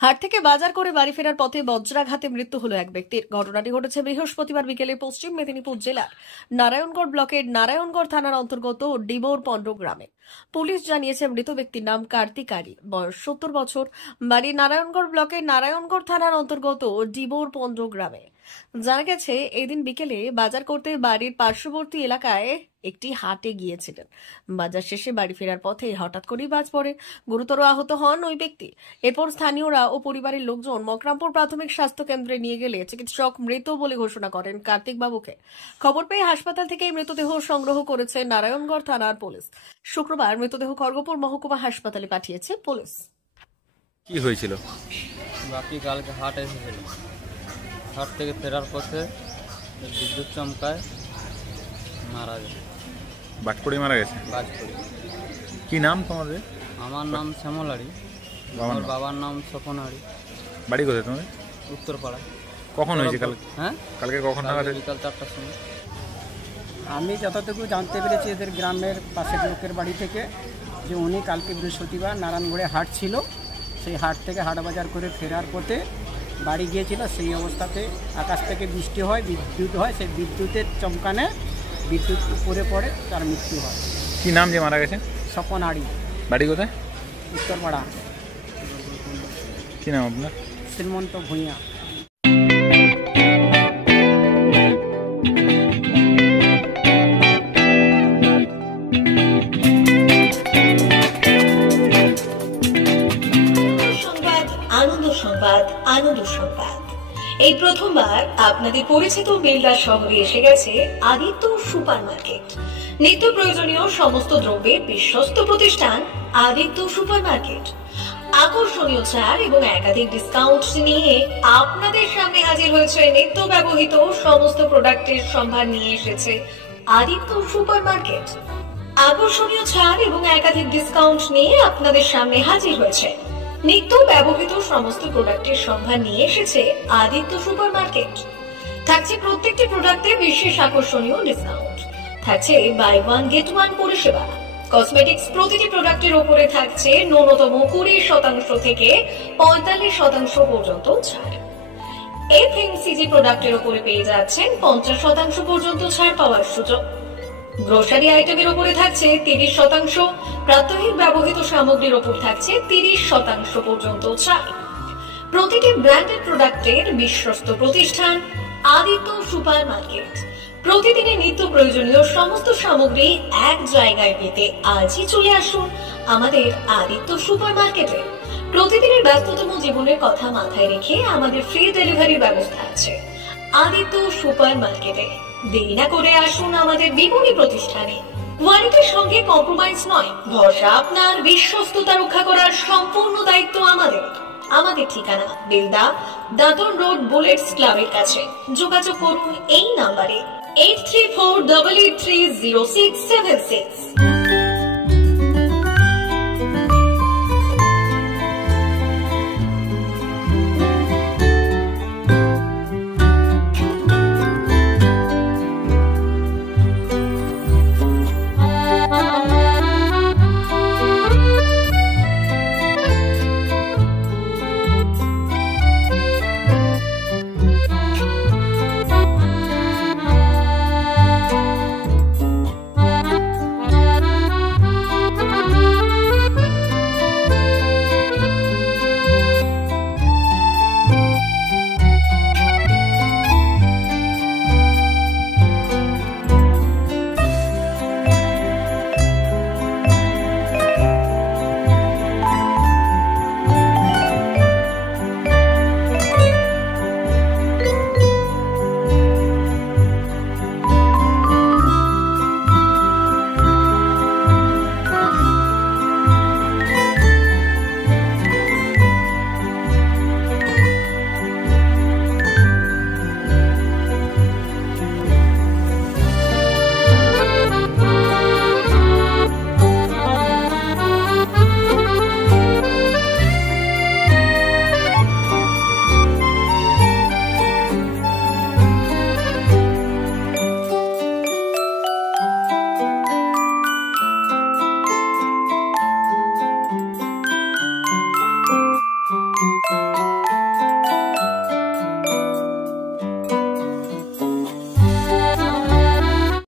হাট থেকে বাজার করে বাড়ি ফেরার পথে বজ্রাঘাতে মৃত্যু হলো এক ব্যক্তির। ঘটনাটি ঘটেছে বৃহস্পতিবার বিকেলে পশ্চিম মেদিনীপুর জেলার নারায়ণগড় ব্লকের নারায়ণগড় থানার অন্তর্গত ডিবোর পন্ড গ্রামে। পুলিশ জানিয়েছে মৃত ব্যক্তির নাম কার্তিক আরি, বয়স 70 বছর, বাড়ি নারায়ণগড় ব্লকের নারায়ণগড় থানার অন্তর্গত ডিবোর পন্ড গ্রামে। জানা গেছে এদিন বিকেলে বাজার করতে বাড়ির পার্শ্ববর্তী এলাকায় একটি হাটে গিয়েছিলেন। বাজার শেষে বাড়ি ফেরার পথে হঠাৎ করেই বাজ পড়ে, গুরুতর আহত হন ওই ব্যক্তি। এরপর স্থানীয়রা ও পরিবারের লোকজন মকরামপুর প্রাথমিক স্বাস্থ্য কেন্দ্রে নিয়ে গেলে চিকিৎসক মৃত বলে ঘোষণা করেন কার্তিক বাবুকে। খবর পেয়ে হাসপাতাল থেকে এই মৃতদেহ সংগ্রহ করেছে নারায়ণগড় থানার পুলিশ। শুক্রবার মৃতদেহ খড়গপুর মহকুমা হাসপাতালে পাঠিয়েছে পুলিশ। কি হয়েছিল? বাকি কালকে হাট এসেছিল, হাট থেকে ফেরার পথে বিদ্যুৎ চমকায় মারা গেছে। বাজপড়ে মারা গেছে? বাজপড়ি। কি নাম তোমাদের? আমার নাম শ্যামলাড়ি, আমার বাবার নাম স্বপন হাড়ি। বাড়ি কোথায় তোমাদের? উত্তরপাড়া। কখন হয়েছে কালকে? হ্যাঁ, কালকে কখন নাগাদ? বিকাল 4টার সময়। আমি যতটুকু জানতে পেরেছি এদের গ্রামের পাশের লোকের বাড়ি থেকে, যে উনি কালকে বৃহস্পতিবার নারায়ণগড়ে হাট ছিল, সেই হাট থেকে হাট বাজার করে ফেরার পথে বাড়ি গিয়েছিল। সেই অবস্থাতে আকাশ থেকে বৃষ্টি হয়, বিদ্যুৎ হয়, সেই বিদ্যুতের চমকানে বিদ্যুৎ উপরে পড়ে তার মৃত্যু হয়। কি নাম যে মারা গেছে? স্বপন হাড়ি। বাড়ি কোথায়? উত্তরপাড়া। কি নাম আপনার? শ্রীমন্ত ভূঁইয়া। আনন্দ সংবাদ, আনন্দ সংবাদ। এই প্রথমবার আপনাদের পরিচিত বেলদা শহরে এসে গেছে আদিত্য সুপার মার্কেট। নিত্য প্রয়োজনীয় সমস্ত দ্রব্যের বিশ্বস্ত প্রতিষ্ঠান আদিত্য সুপার মার্কেট। আকর্ষণীয় ছাড় এবং একাধিক ডিসকাউন্ট নিয়ে আপনাদের সামনে হাজির হয়েছে। নিত্য ব্যবহৃত সমস্ত প্রোডাক্টের সম্ভার নিয়ে এসেছে আদিত্য সুপার মার্কেট। আকর্ষণীয় ছাড় এবং একাধিক ডিসকাউন্ট নিয়ে আপনাদের সামনে হাজির হয়েছে। নিত্য ব্যবহৃত সমস্ত প্রোডাক্টের সম্ভার নিয়ে এসেছে আদিত্য সুপার মার্কেট। থাকছে প্রত্যেকটি প্রোডাক্টে বিশেষ আকর্ষণীয় ডিসকাউন্ট, থাকছে বাই ওয়ান গেট ওয়ান পরিষেবা। কসমেটিক্স প্রতিটি প্রোডাক্টের উপরে থাকছে ন্যূনতম 20% থেকে 45% পর্যন্ত ছাড়। এফএমসিজি প্রোডাক্টের উপরে পেয়ে যাচ্ছেন 50% পর্যন্ত ছাড় পাওয়ার সুযোগ। গ্রোসারি আইটেমের উপরে থাকছে 30%, প্রাত্যহিক ব্যবহৃত সামগ্রীর উপর থাকছে 30% পর্যন্ত ছাড়। প্রতিটি ব্র্যান্ডেড প্রোডাক্টের বিশ্বস্ত প্রতিষ্ঠান আদিত্য সুপার মার্কেট। প্রতিদিনের নিত্য প্রয়োজনীয় সমস্ত সামগ্রী এক জায়গায় পেতে আজই চলে আসুন আমাদের আদিত্য সুপার মার্কেটে। প্রতিদিনের ব্যস্ততম জীবনের কথা মাথায় রেখে আমাদের ফ্রি ডেলিভারির ব্যবস্থা আছে আদিত্য সুপার মার্কেটে। দেরি না করে আসুন আমাদের বিপণী প্রতিষ্ঠানে। কোয়ালিটির সঙ্গে কম্প্রোমাইজ নয়, ভরসা আপনার, বিশ্বস্ততা রক্ষা করার সম্পূর্ণ দায়িত্ব আমাদের। আমাদের ঠিকানা বেলদা, দাদন রোড, বুলেটস ক্লাবের কাছে। যোগাযোগ করুন এই নাম্বারে 8348830676। নমস্কার।